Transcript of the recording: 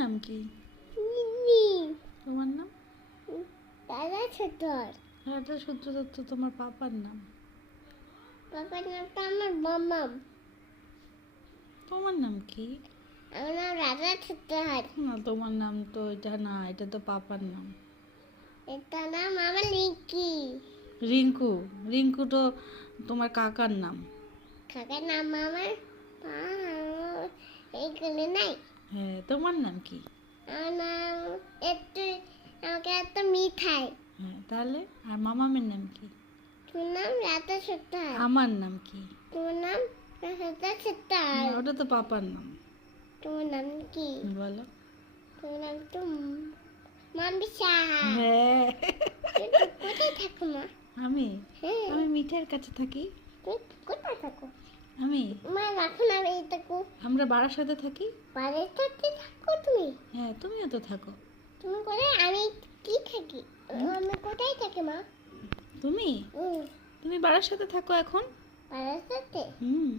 নাম কি? তোমার নাম? দাদা ছোটর। রাজা সূত্রদত্ত তোমার পাপার নাম। পাপার নামটা আমার মামাম। তোমার নাম কি? আমার নাম রাজা ছোটর। না, তোমার নাম তো এটা না, এটা তো পাপার নাম। এটা নাম আমার লিকি। রিঙ্কু। রিঙ্কু তো তোমার কাকার নাম। কাকার নাম আমার এইগুলো নাই। হ্যাঁ, তোমার নাম কি? আমার নাম একটু আমাকে একটা মিঠাই। হ্যাঁ, তাহলে আর মামামের নাম কি? তোমার নাম রাজা ছোটর। আমার নাম কি? তোমার নাম রাজা ছোটর। না, ওটা তো পাপার নাম। তোমার নাম কি? বলো। তোমার নাম তো মাম্বিসা। হ্যাঁ। তুমি কোথায় থাকো মা? আমি হ্যাঁ, আমি মিঠার কাছে থাকি। তুমি কোথায় থাকো? আমি মা এখন আমি থাকো। আমরা বাড়ার সাথে থাকি। বাড়ির সাথে থাকো তুমি? হ্যাঁ, তুমিও তো থাকো। তুমি কোথায়? আমি কি থাকি? আমি কোথায় থাকি মা? তুমি হুম, তুমি বাড়ার সাথে থাকো এখন। বাড়ির সাথে। হুম।